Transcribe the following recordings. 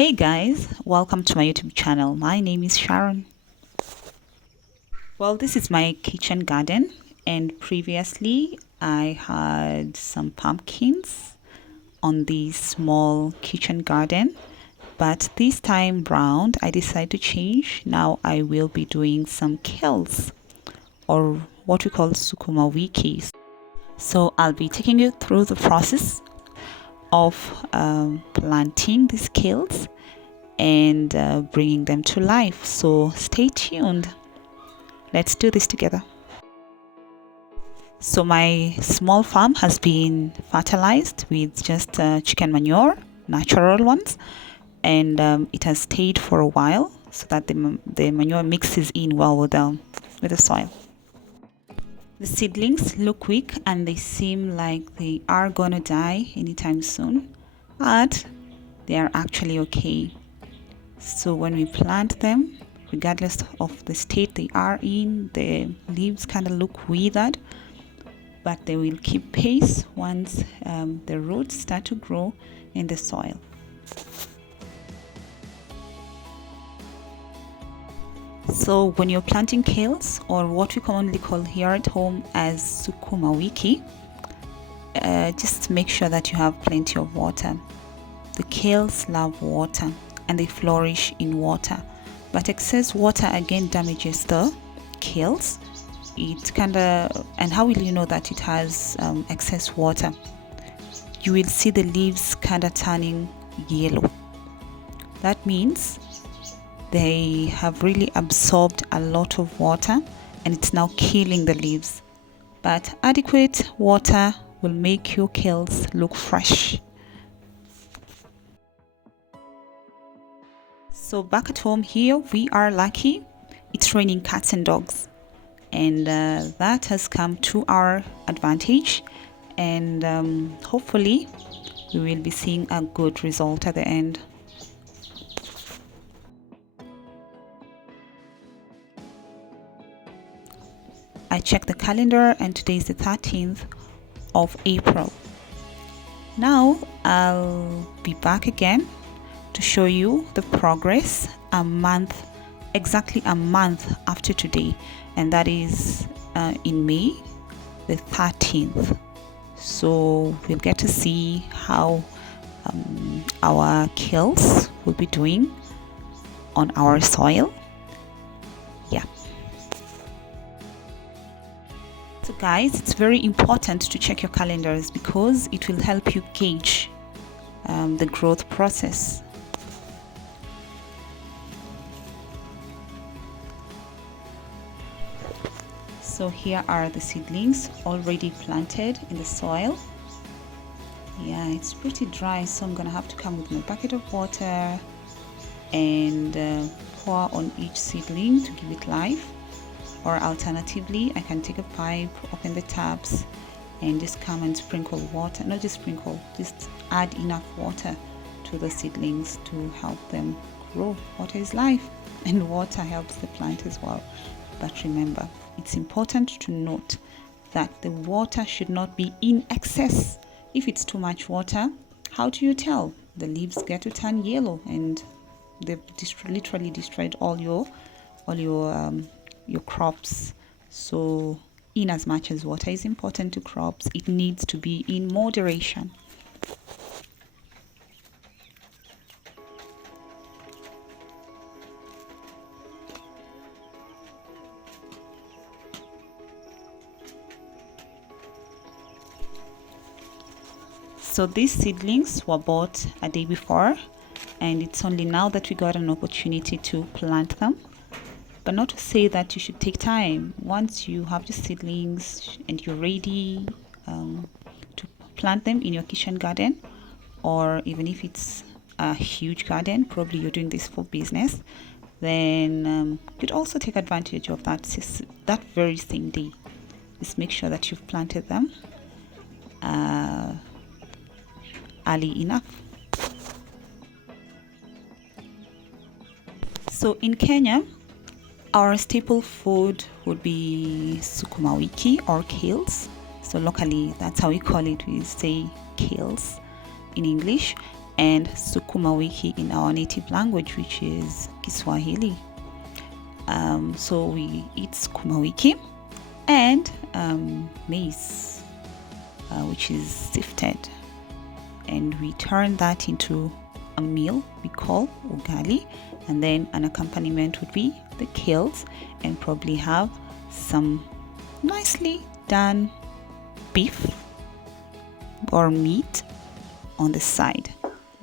Hey guys, welcome to my YouTube channel. My name is Sharon. Well, this is my kitchen garden, and previously I had some pumpkins on the small kitchen garden, but this time round I decided to change. Now I will be doing some kales, or what we call sukuma wiki. So I'll be taking you through the process of planting these kales and bringing them to life. So stay tuned. Let's do this together. So my small farm has been fertilized with just chicken manure, natural ones, and it has stayed for a while so that the manure mixes in well with the soil. The seedlings look weak and they seem like they are gonna die anytime soon, but they are actually okay. So when we plant them, regardless of the state they are in, the leaves kind of look withered, but they will keep pace once the roots start to grow in the soil. So when you're planting kales, or what we commonly call here at home as sukuma wiki, just make sure that you have plenty of water. The kales love water and they flourish in water, but excess water again damages the kales. And how will you know that it has excess water? You will see the leaves kind of turning yellow. That means they have really absorbed a lot of water and it's now killing the leaves. But adequate water will make your kales look fresh. So back at home here, we are lucky. It's raining cats and dogs, and that has come to our advantage, and hopefully we will be seeing a good result at the end. I checked the calendar and today is the 13th of April. Now I'll be back again to show you the progress exactly a month after today, and that is in May the 13th. So we'll get to see how our kales will be doing on our soil. Yeah. So guys, it's very important to check your calendars because it will help you gauge the growth process. So here are the seedlings already planted in the soil. Yeah, it's pretty dry, so I'm gonna have to come with my bucket of water and pour on each seedling to give it life. Or alternatively, I can take a pipe, open the taps, and just come and sprinkle water. Not just sprinkle, just add enough water to the seedlings to help them grow. Water is life, and water helps the plant as well. But remember, it's important to note that the water should not be in excess. If it's too much water, how do you tell? The leaves get to turn yellow and they've literally destroyed all your crops. So in as much as water is important to crops, it needs to be in moderation. So these seedlings were bought a day before, and it's only now that we got an opportunity to plant them. But not to say that you should take time. Once you have your seedlings and you're ready to plant them in your kitchen garden, or even if it's a huge garden, probably you're doing this for business, then you'd also take advantage of that very same day. Just make sure that you've planted them early enough. So in Kenya, our staple food would be sukuma wiki or kales. So locally, that's how we call it. We say kales in English. and sukuma wiki in our native language, which is Kiswahili. So we eat sukuma wiki and maize, which is sifted, and we turn that into a meal we call ugali, and then an accompaniment would be the kales, and probably have some nicely done beef or meat on the side.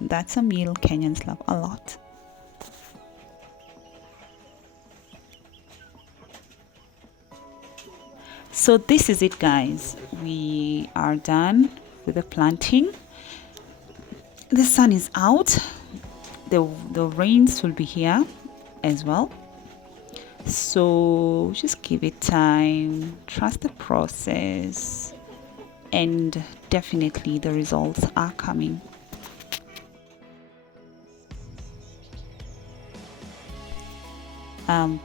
That's a meal Kenyans love a lot. So this is it, guys. We are done with the planting. The sun is out. The rains will be here as well. So just give it time, trust the process, and definitely the results are coming.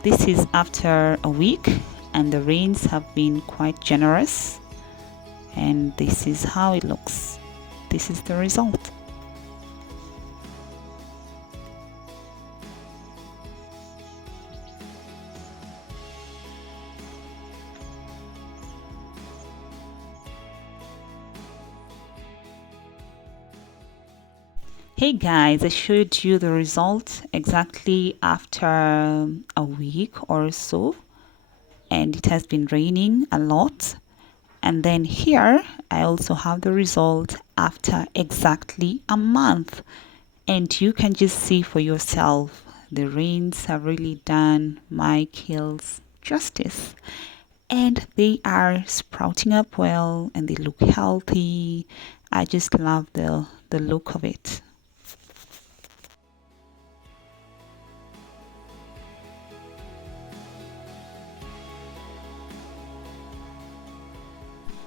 This is after a week, and the rains have been quite generous, and this is how it looks. This is the result. Hey guys, I showed you the result exactly after a week or so, and it has been raining a lot. And then here I also have the result after exactly a month, and you can just see for yourself. The rains have really done my kales justice, and they are sprouting up well and they look healthy. I just love the look of it.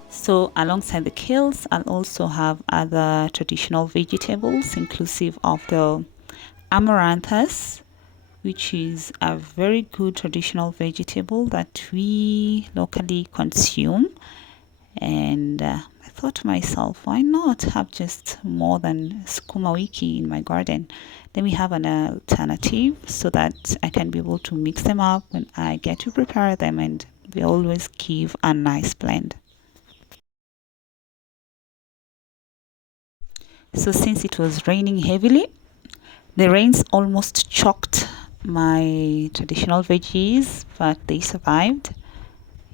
So alongside the kales, I'll also have other traditional vegetables, inclusive of the amaranthus, which is a very good traditional vegetable that we locally consume. And I thought to myself, why not have just more than sukuma wiki in my garden? Then we have an alternative so that I can be able to mix them up when I get to prepare them, and they always give a nice blend. So since it was raining heavily, the rains almost choked my traditional veggies, but they survived.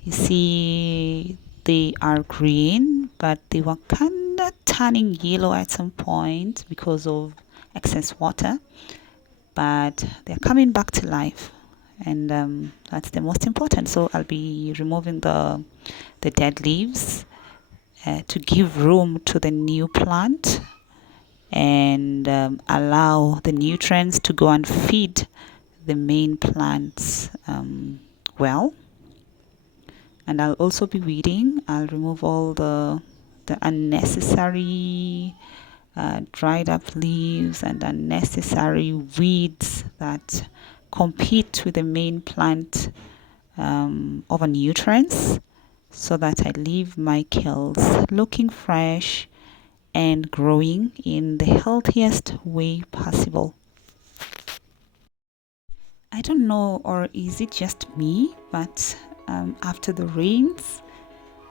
You see, they are green, but they were kind of turning yellow at some point because of excess water. But they're coming back to life, and that's the most important. So I'll be removing the dead leaves to give room to the new plant, and allow the nutrients to go and feed the main plants well. And I'll also be weeding. I'll remove all the unnecessary dried up leaves and unnecessary weeds that compete with the main plant over nutrients, so that I leave my kales looking fresh and growing in the healthiest way possible. I don't know, or is it just me, but after the rains,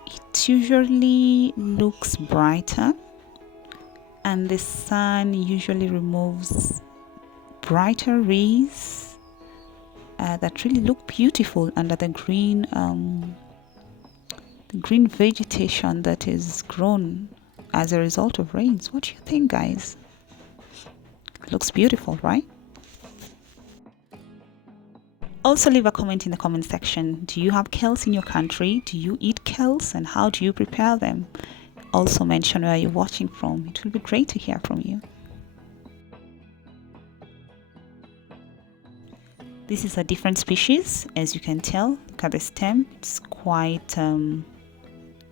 it usually looks brighter, and the sun usually removes brighter rays that really look beautiful under the green vegetation that is grown as a result of rains. What do you think, guys? It looks beautiful, right? Also leave a comment in the comment section. Do you have kales in your country? Do you eat kales, and how do you prepare them? Also mention where you're watching from. It will be great to hear from you. This is a different species, as you can tell. Look at the stem. It's quite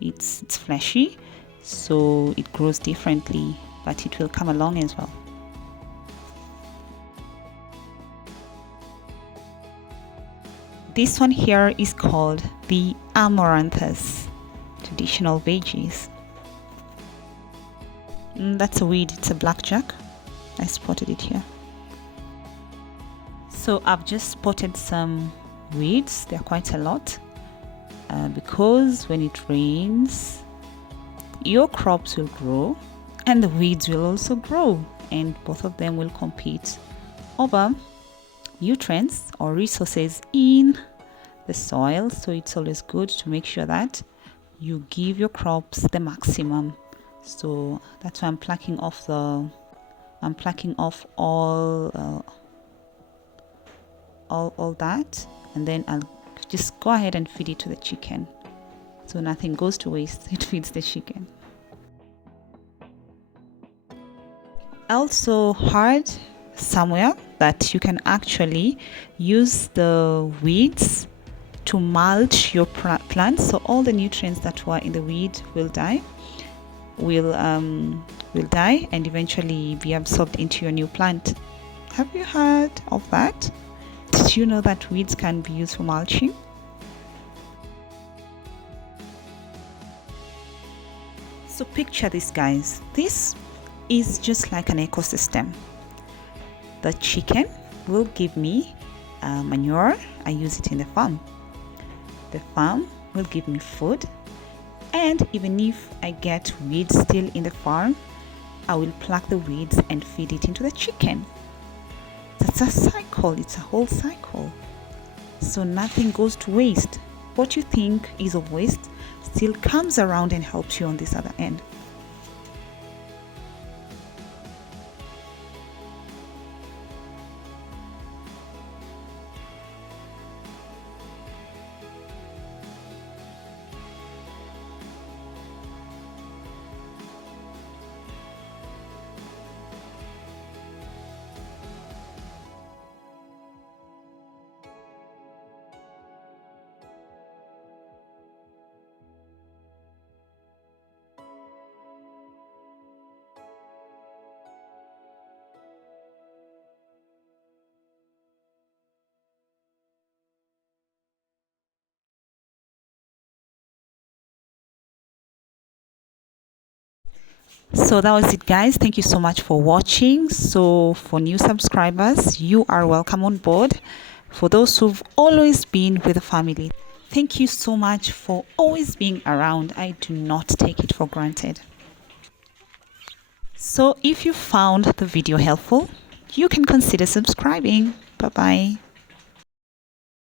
it's fleshy, so it grows differently, but it will come along as well. This one here is called the amaranthus, traditional veggies. That's a weed, it's a blackjack. I spotted it here. So I've just spotted some weeds. There are quite a lot because when it rains, your crops will grow and the weeds will also grow, and both of them will compete over nutrients or resources in the soil. So it's always good to make sure that you give your crops the maximum. So that's why I'm plucking off all that, and then I'll just go ahead and feed it to the chicken. So nothing goes to waste. It feeds the chicken. I also heard somewhere that you can actually use the weeds to mulch your plants, so all the nutrients that were in the weed will die and eventually be absorbed into your new plant. Have you heard of that? Did you know that weeds can be used for mulching? So picture this, guys. This is just like an ecosystem. The chicken will give me manure. I use it in the farm. The farm will give me food, and even if I get weeds still in the farm, I will pluck the weeds and feed it into the chicken. That's a cycle. It's a whole cycle. So nothing goes to waste. What you think is of waste still comes around and helps you on this other end. So that was it, guys. Thank you so much for watching. So for new subscribers, you are welcome on board. For those who've always been with the family, thank you so much for always being around. I do not take it for granted. So if you found the video helpful, you can consider subscribing. Bye bye.